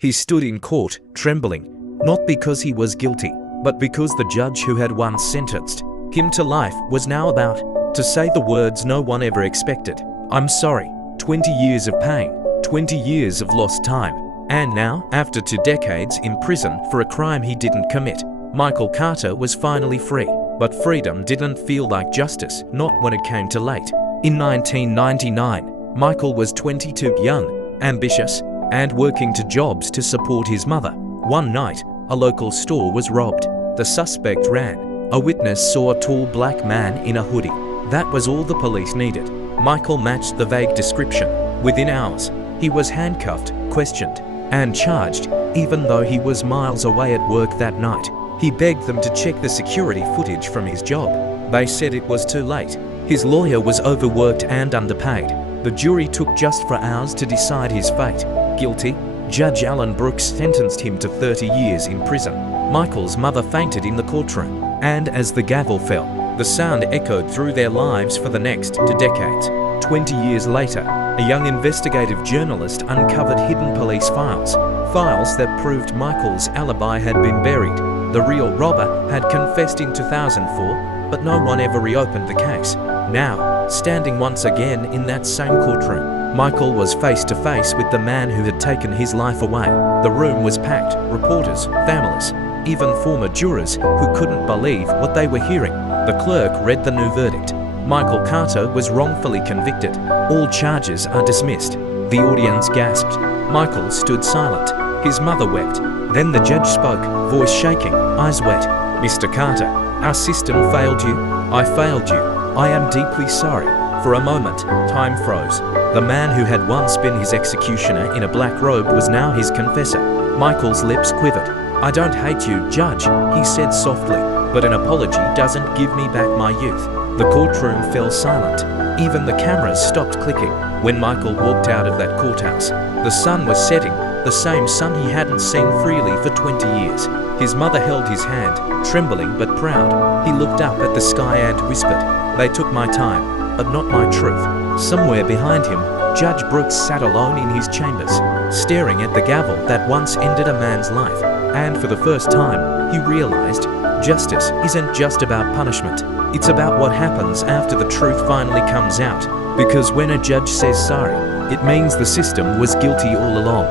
He stood in court, trembling, not because he was guilty, but because the judge who had once sentenced him to life was now about to say the words no one ever expected. "I'm sorry." 20 years of pain, 20 years of lost time. And now, after 2 decades in prison for a crime he didn't commit, Michael Carter was finally free. But freedom didn't feel like justice, not when it came to late. In 1999, Michael was 22, young, ambitious, and working 2 jobs to support his mother. One night, a local store was robbed. The suspect ran. A witness saw a tall black man in a hoodie. That was all the police needed. Michael matched the vague description. Within hours, he was handcuffed, questioned, and charged, even though he was miles away at work that night. He begged them to check the security footage from his job. They said it was too late. His lawyer was overworked and underpaid. The jury took just 4 hours to decide his fate. Guilty, Judge Alan Brooks sentenced him to 30 years in prison. Michael's mother fainted in the courtroom, and as the gavel fell, the sound echoed through their lives for the next 2 decades. 20 years later, a young investigative journalist uncovered hidden police files that proved Michael's alibi had been buried. The real robber had confessed in 2004, but no one ever reopened the case. Now, standing once again in that same courtroom, Michael was face to face with the man who had taken his life away. The room was packed, reporters, families, even former jurors who couldn't believe what they were hearing. The clerk read the new verdict. Michael Carter was wrongfully convicted. All charges are dismissed. The audience gasped. Michael stood silent. His mother wept. Then the judge spoke, voice shaking, eyes wet. "Mr. Carter, our system failed you. I failed you. I am deeply sorry." For a moment, time froze. The man who had once been his executioner in a black robe was now his confessor. Michael's lips quivered. "I don't hate you, Judge," he said softly, "but an apology doesn't give me back my youth." The courtroom fell silent. Even the cameras stopped clicking when Michael walked out of that courthouse. The sun was setting, the same sun he hadn't seen freely for 20 years. His mother held his hand, trembling but proud. He looked up at the sky and whispered, "They took my time, but not my truth." Somewhere behind him, Judge Brooks sat alone in his chambers, staring at the gavel that once ended a man's life. And for the first time, he realized justice isn't just about punishment. It's about what happens after the truth finally comes out. Because when a judge says sorry, it means the system was guilty all along.